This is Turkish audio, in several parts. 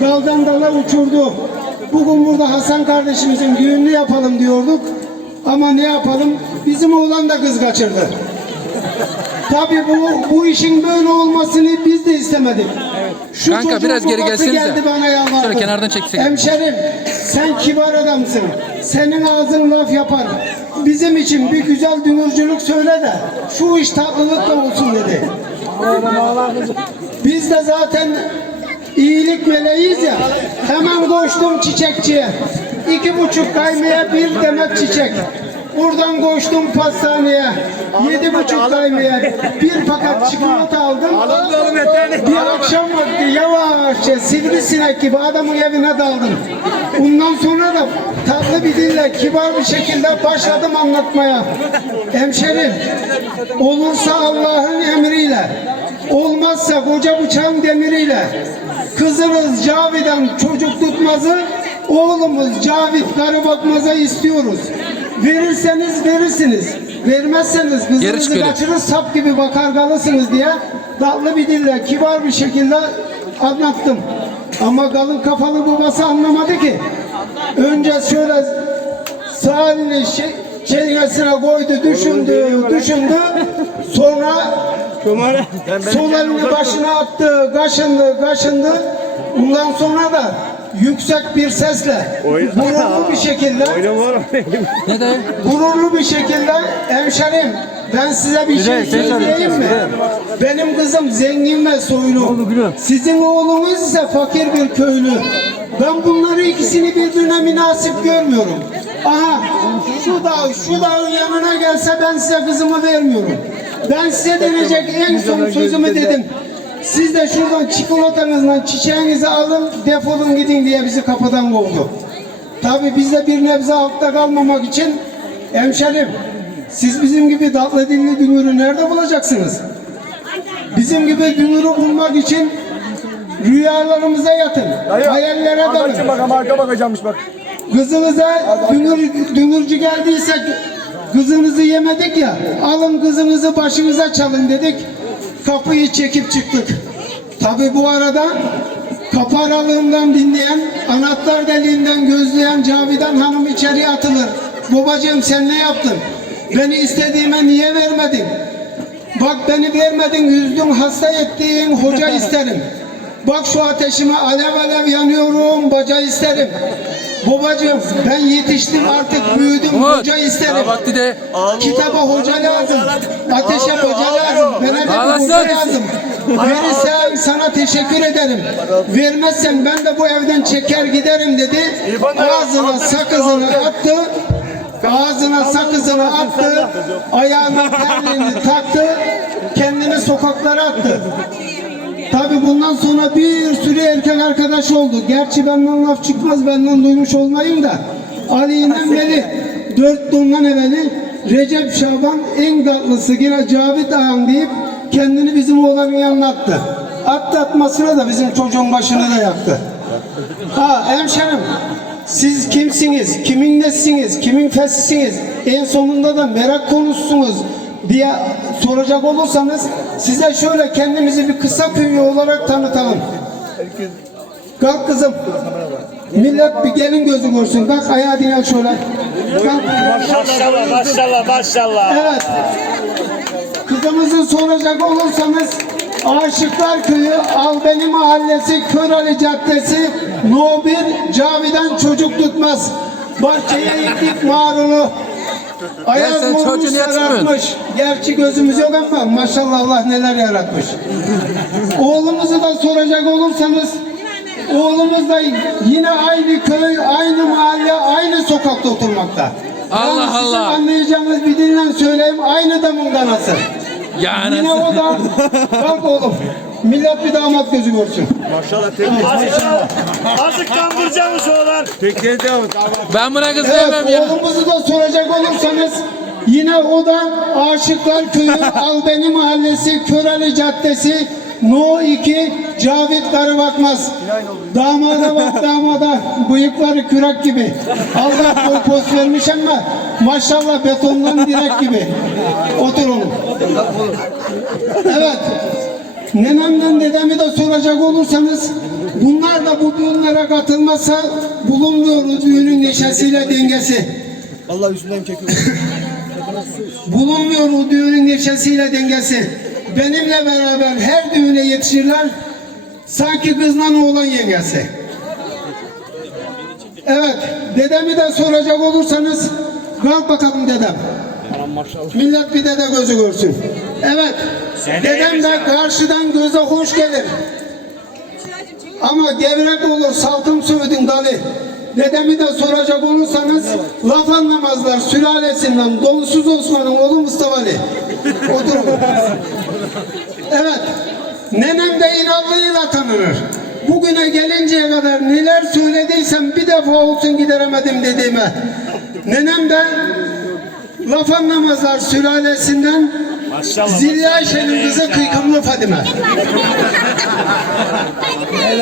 daldan dala uçurdu. Bugün burada Hasan kardeşimizin düğününü yapalım diyorduk. Ama ne yapalım? Bizim oğlan da kız kaçırdı. Tabii bu, bu işin böyle olmasını biz de istemedik. Şu Kanka, biraz geri gelsenize. geldi bana yalvardı. Şöyle kenardan çeksek. Hemşerim sen kibar adamsın. Senin ağzın laf yapar. Bizim için bir güzel dünürcülük söyle de şu iş tatlılık da olsun dedi. Biz de zaten iyilik meleğiyiz ya. Hemen koştum çiçekçiye. İki buçuk kaymaya bir demet çiçek. Buradan koştum pastaneye. Yedi buçuk kaymaya bir paket çikolata aldım. Bir akşam vakti yavaşça sivrisinek gibi adamın evine daldım. Ondan sonra da tatlı bir dille kibar bir şekilde başladım anlatmaya. Hemşerim olursa Allah'ın emriyle olmazsa koca bıçağın demiriyle kızınız Cavidan çocuk tutmazı oğlumuz Cavit karı bakmaza istiyoruz. Verirseniz verirsiniz. Vermezseniz kızınızı kaçırır sap gibi bakar kalırsınız diye tatlı bir dille kibar bir şekilde anlattım. Ama kalın kafalı babası anlamadı ki. Önce şöyle sağ elini şey, koydu, düşündü, düşündü. Sonra sol elini başına attı, kaşındı, kaşındı. Bundan sonra da yüksek bir sesle, gururlu bir şekilde Ne de? gururlu bir şekilde hemşerim ben size bir şey söyleyeyim mi? Benim kızım zengin ve soylu. Sizin oğlunuz ise fakir bir köylü. Ben bunları ikisini birbirine münasip görmüyorum. Aha şu dağ, şu dağın yanına gelse ben size kızımı vermiyorum. Ben size denecek en son sözümü dedim. Siz de şuradan çikolatanızla çiçeğinizi alın defolun gidin diye bizi kapıdan kovdu. Tabii biz de bir nebze altta kalmamak için hemşerim siz bizim gibi tatlı dilli dünürü nerede bulacaksınız? Bizim gibi dünürü bulmak için rüyalarımıza yatın, hayallere dalın. Bak ama arka bakacakmış bak. Kızınıza dünür, dünürcü geldiyse kızınızı yemedik ya alın kızınızı başınıza çalın dedik kapıyı çekip çıktık. Tabi bu arada kapı aralığından dinleyen anahtar deliğinden gözleyen Cavidan Hanım içeriye atılır. Babacığım sen ne yaptın? Beni istediğime niye vermedin? Bak beni vermedin üzdün hasta ettiğin hoca isterim. Bak şu ateşime alev alev yanıyorum baca isterim. Babacığım ben yetiştim artık büyüdüm Umut, hoca isterim. vakti de. Kitaba hoca lazım. Ateşe hoca lazım. Bana hoca lazım. Verirsen sana teşekkür ederim. Vermezsen ben de bu evden çeker giderim dedi. Ağzına sakızını attı. Ağzına sakızını attı. Ayağına terliğini taktı. Kendini sokaklara attı. Tabi bundan sonra bir sürü erkek arkadaş oldu. Gerçi benden laf çıkmaz, benden duymuş olmayayım da. Ali'nden beri, dört dondan evveli Recep Şaban en tatlısı yine Cavit Ağam deyip kendini bizim oğlanın yanına attı. Attı atmasına da bizim çocuğun başını da yaktı. Ha hemşerim siz kimsiniz, kimin nesiniz, kimin fesisiniz, en sonunda da merak konususunuz diye soracak olursanız size şöyle kendimizi bir kısa künye olarak tanıtalım. Kalk kızım. Millet bir gelin gözü görsün. Kalk ayağa dinle şöyle. Kalk. Maşallah maşallah maşallah. Evet. Kızımızı soracak olursanız Aşıklar Köyü, Albeni Mahallesi, Körali Caddesi, No 1, Cavidan Çocuk Tutmaz. Bahçeye gittik mağrunu. Ayaz sen çocuğu niye sarartmış. Gerçi gözümüz yok ama maşallah Allah neler yaratmış. Oğlumuzu da soracak olursanız Oğlumuz da yine aynı köy, aynı mahalle, aynı sokakta oturmakta. Allah Yani sizin Allah. anlayacağınız bir dille söyleyeyim aynı damın danası. Yani. Yine o da bak oğlum millet bir damat gözü görsün. Maşallah. Azıcık kandıracağımız oğlan. Ben buna kız Evet demem ya. oğlumuzu da soracak olursanız yine o da Aşıklar Köyü Albeni Mahallesi Köreli Caddesi No 2 Cavit Karı Bakmaz. Damada bak damada bıyıkları kürek gibi. Allah boy poz vermiş ama maşallah betondan direk gibi. Otur oğlum. Evet. Nenemden dedemi de soracak olursanız Bunlar da bu düğünlere katılmazsa bulunmuyor düğünün neşesiyle dengesi. Allah üstünden çekiyor. Bulunmuyor o düğünün neşesiyle dengesi. Benimle beraber her düğüne yetişirler. Sanki kızla oğlan yengesi. Evet, dedemi de soracak olursanız kalk bakalım dedem. Millet bir dede gözü görsün. Evet, dedem de karşıdan göze hoş gelir. Ama gevrek olur, saltım söğüdün dalı. Dedemi de soracak olursanız laf anlamazlar sülalesinden Donsuz Osman'ın oğlu Mustafa Ali. Oturun. Evet. Nenem de inanlığıyla tanınır. Bugüne gelinceye kadar neler söylediysem bir defa olsun gideremedim dediğime. Nenem de laf anlamazlar sülalesinden. Zilya Ayşe'nin kızı Kıykımlı Fadime.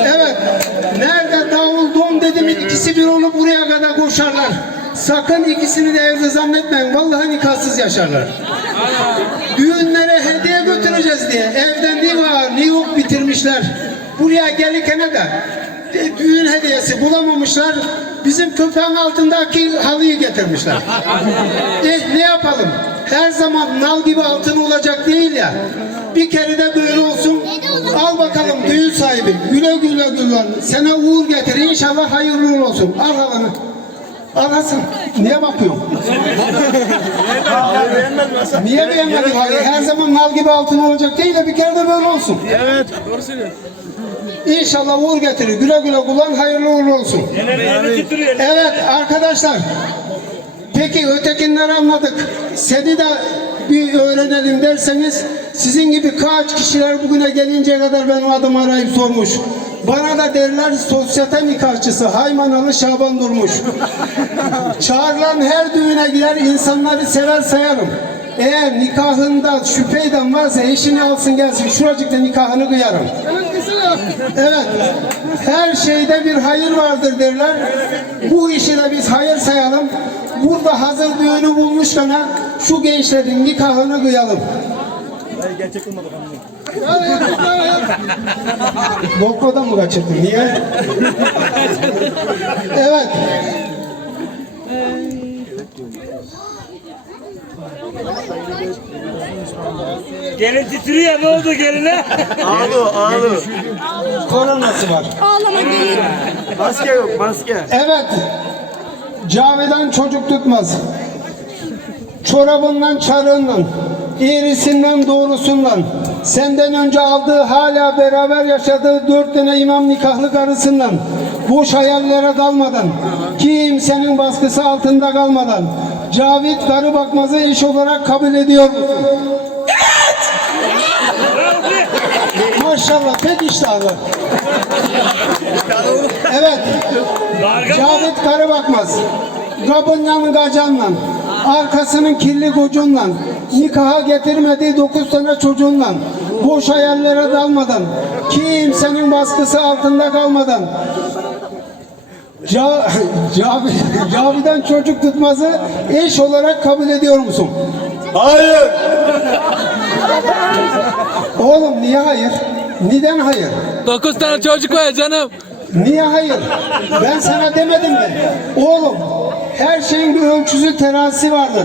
Evet. Nerede davul don dedim ikisi bir olup buraya kadar koşarlar. Sakın ikisini de evde zannetmeyin. Vallahi nikahsız yaşarlar. Düğünlere hediye götüreceğiz diye. Evden değil var. New York bitirmişler. Buraya gelirken de düğün hediyesi bulamamışlar. Bizim köpeğin altındaki halıyı getirmişler. E, ne yapalım? Her zaman nal gibi altın olacak değil ya. Bir kere de böyle olsun. Al bakalım düğün sahibi. Güle güle güle. Sana uğur getir. İnşallah hayırlı olsun. Al halını. Al Hasan. Niye bakıyorsun? Niye beğenmedin? Her zaman nal gibi altın olacak değil de bir kere de böyle olsun. Evet. Doğru söylüyorsun. İnşallah uğur getirir. Güle güle kullan. Hayırlı uğurlu olsun. Evet arkadaşlar. Peki ötekinleri anladık. Seni de bir öğrenelim derseniz sizin gibi kaç kişiler bugüne gelinceye kadar benim adımı arayıp sormuş. Bana da derler sosyete nikahçısı Haymanalı Şaban Durmuş. Çağrılan her düğüne gider insanları sever sayarım. Eğer nikahında şüpheyden varsa eşini alsın gelsin şuracıkta nikahını kıyarım. Evet. Her şeyde bir hayır vardır derler. Bu işi de biz hayır sayalım. Burada hazır düğünü bulmuşken şu gençlerin nikahını kıyalım. Gerçek olmadı. Lokmadan mı kaçırdın? Niye? evet. Gelin titriyor. Ne oldu geline? Ağlı ağlı. Koronası var. Maske yok maske. Evet. Cavidan çocuk tutmaz. Çorabından çarığından, eğrisinden doğrusundan, senden önce aldığı hala beraber yaşadığı dört tane imam nikahlı karısından, boş hayallere dalmadan, kimsenin baskısı altında kalmadan, Cavit karı bakmazı eş olarak kabul ediyor musun? Maşallah pek iştahlı. Evet. Cavit karı bakmaz. Kabından gacanla, arkasının kirli kocunla, nikaha getirmediği dokuz tane çocuğunla, boş hayallere dalmadan, kimsenin baskısı altında kalmadan, Ca Cavi Cavi'den çocuk tutması eş olarak kabul ediyor musun? Hayır. Oğlum niye hayır? Neden hayır? Dokuz tane çocuk var canım. Niye hayır? Ben sana demedim mi? Oğlum her şeyin bir ölçüsü terazisi vardır.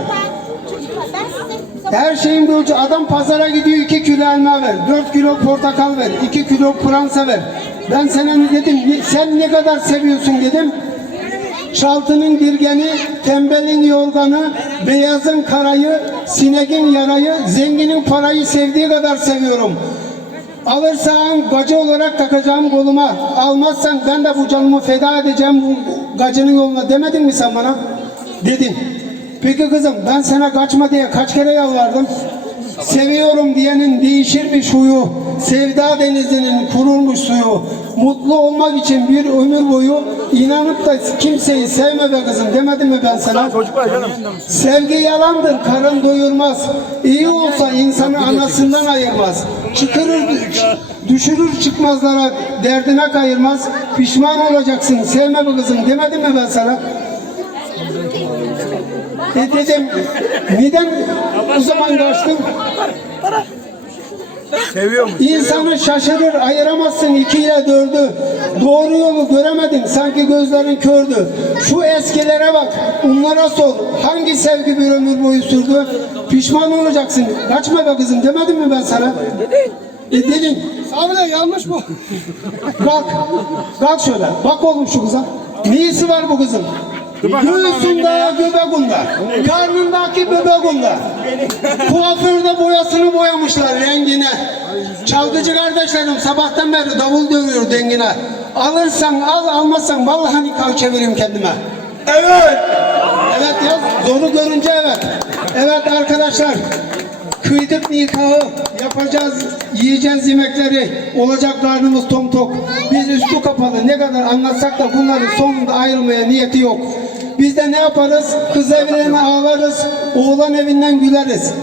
Her şeyin bir ölçü. Adam pazara gidiyor 2 kilo elma ver, 4 kilo portakal ver, 2 kilo pransa ver. Ben sana ne dedim? "Ne- Sen ne kadar seviyorsun dedim. Çaltının dirgeni, tembelin yorganı, beyazın karayı, sineğin yarayı, zenginin parayı sevdiği kadar seviyorum. Alırsan gacı olarak takacağım koluma. Almazsan ben de bu canımı feda edeceğim bu gacının yoluna demedin mi sen bana? Dedin. Peki kızım ben sana kaçma diye kaç kere yalvardım? Seviyorum diyenin değişir bir şuyu. Sevda denizinin kurulmuş suyu. Mutlu olmak için bir ömür boyu inanıp da kimseyi sevme be kızım demedim mi ben sana? Çocuk var canım. Sevgi yalandır, karın doyurmaz. İyi olsa insanı anasından ayırmaz. Çıkarır, düşürür çıkmazlara, derdine kayırmaz. Pişman olacaksın, sevme bu kızım demedim mi ben sana? E dedim, neden o zaman kaçtın? Seviyormuş. İnsanı şaşırır ayıramazsın iki ile dördü. Doğru yolu göremedin sanki gözlerin kördü. Şu eskilere bak onlara sor. Hangi sevgi bir ömür boyu sürdü? Pişman olacaksın. Kaçma be kızım demedim mi ben sana? E dedin. Sabile yanlış bu. Kalk. Kalk şöyle. Bak oğlum şu kıza. Neyisi var bu kızın? Göğsünde göbekunda, karnındaki bebeğunda. Kuaförde boyasını boyamışlar rengine. Çalgıcı kardeşlerim sabahtan beri davul dövüyor dengine. Alırsan al, almazsan vallahi nikah çevireyim kendime. Evet. Evet ya, zoru görünce evet. Evet arkadaşlar, kıydık nikahı, yapacağız, yiyeceğiz yemekleri, olacak karnımız tom tok. Biz üstü kapalı, ne kadar anlatsak da bunların sonunda ayrılmaya niyeti yok. Biz de ne yaparız? Kız evine ağlarız, oğlan evinden güleriz.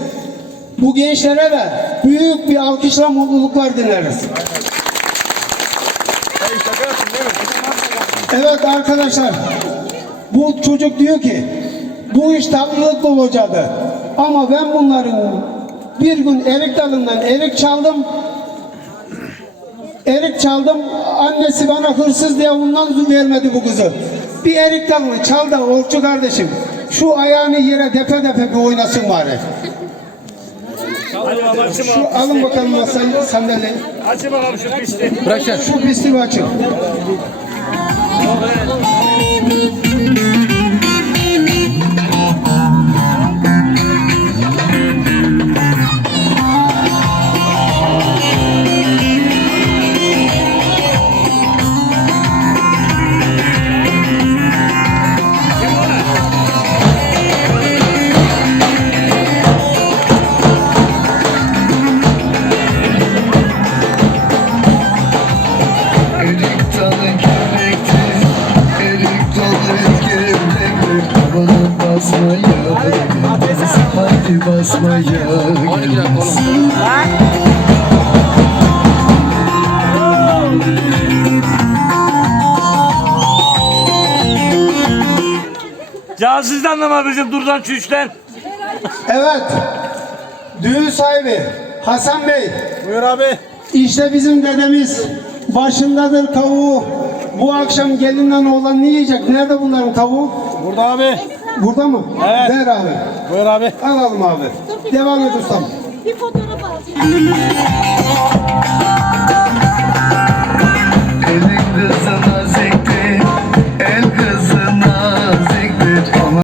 Bu gençlere de büyük bir alkışla mutluluklar dileriz. Evet arkadaşlar, bu çocuk diyor ki, bu iş tatlılıkla olacaktı. Ama ben bunların bir gün erik dalından erik çaldım. Erik çaldım, annesi bana hırsız diye ondan vermedi bu kızı. Bir erik dalını çal da Orçu kardeşim, şu ayağını yere depe depe bir oynasın bari. Hadi Şu alın bakalım masayı, sandalyeyi. Açın bakalım şu pişti. Bırak sen. Şu pisliği açın. Hadi basmaya gelmez Cazizden ama bizim durdan çüşten. Evet, düğün sahibi Hasan Bey. Buyur abi. İşte bizim dedemiz başındadır tavuğu. Bu akşam gelinden oğlan ne yiyecek? Nerede bunların tavuğu? Burada abi. Burada mı? Evet. Ver abi. Buyur abi. Alalım abi. Devam et ustam. Bir fotoğraf alacağım.